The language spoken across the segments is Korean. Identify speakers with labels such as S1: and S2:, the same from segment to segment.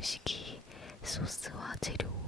S1: 음식이 소스와 재료.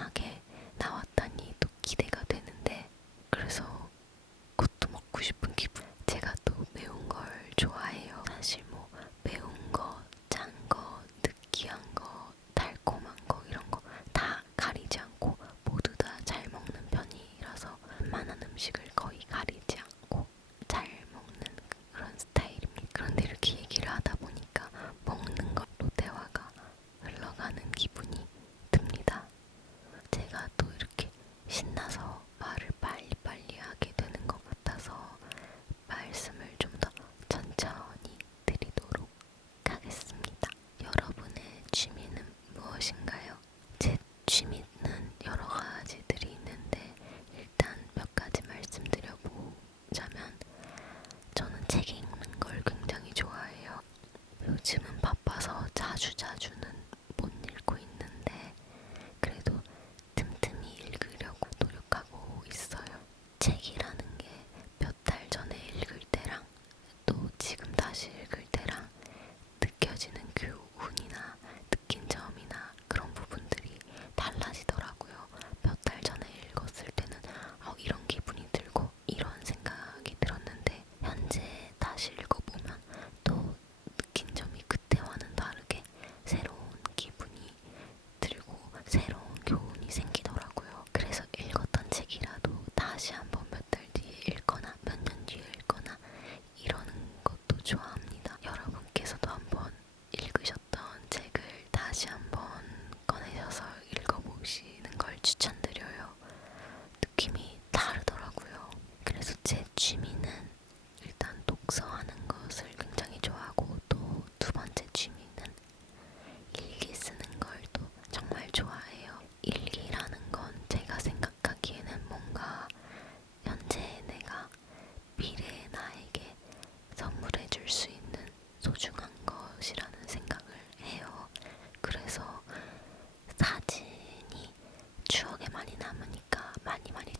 S1: 다양하게 나왔다니 또 기대가 되는데 그래서 그것도 먹고 싶은 기분. 제가 또 매운 걸 좋아해요. 사실 뭐 매운 거, 짠 거, 느끼한 거, 달콤한 거 이런 거 다 가리지 않고 모두 다 잘 먹는 편이라서 웬만한 음식을 거의 가리. 찾아주는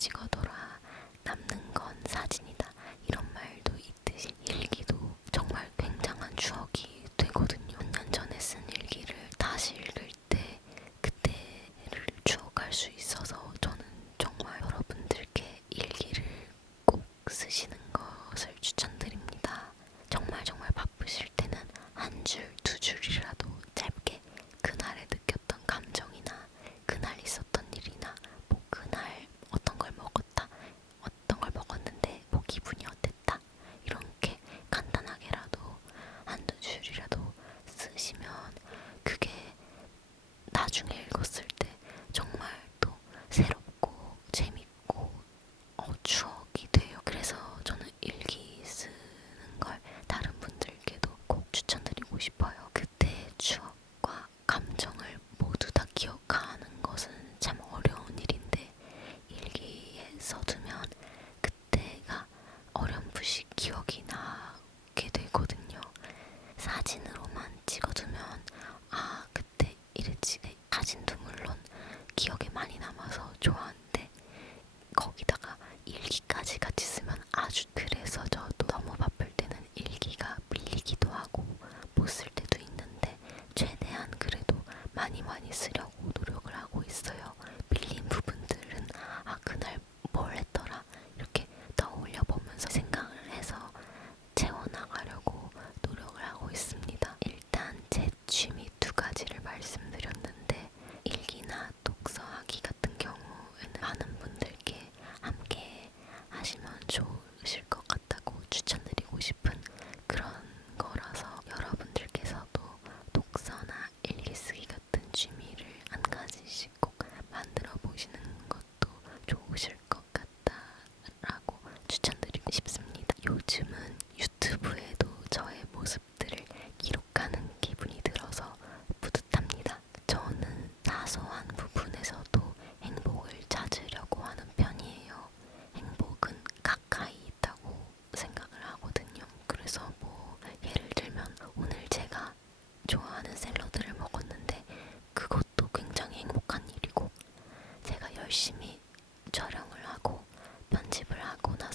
S1: 지거든. очень легко.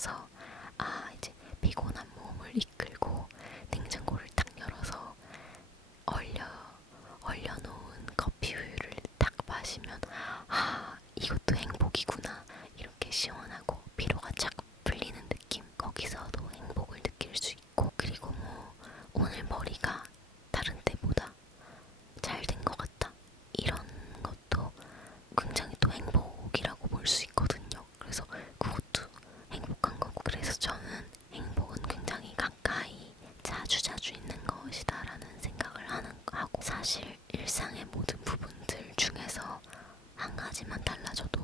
S1: 주셔서 사실 일상의 모든 부분들 중에서 한 가지만 달라져도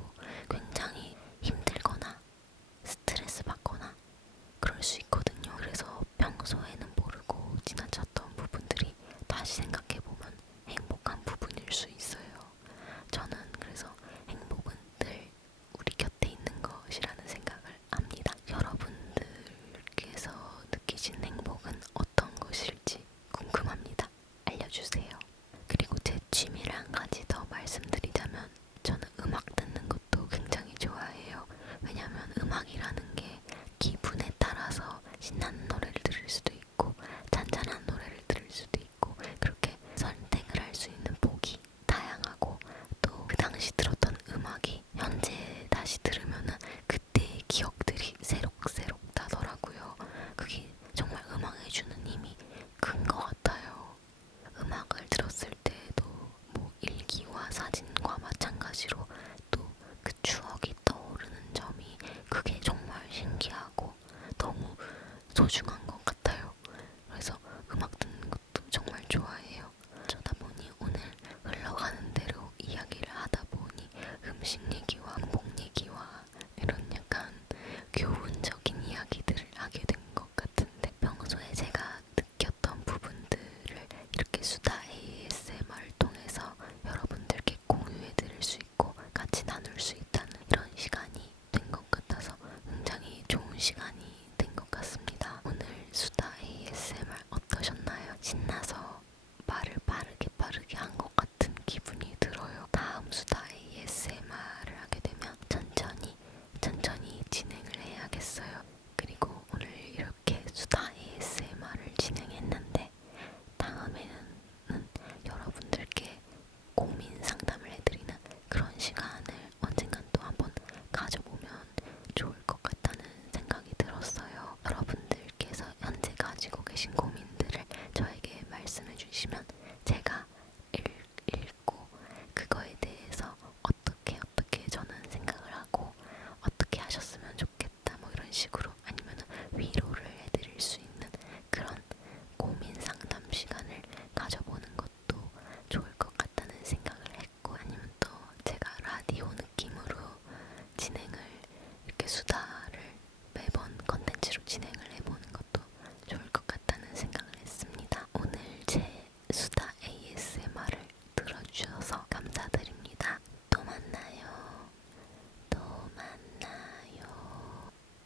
S1: 수다.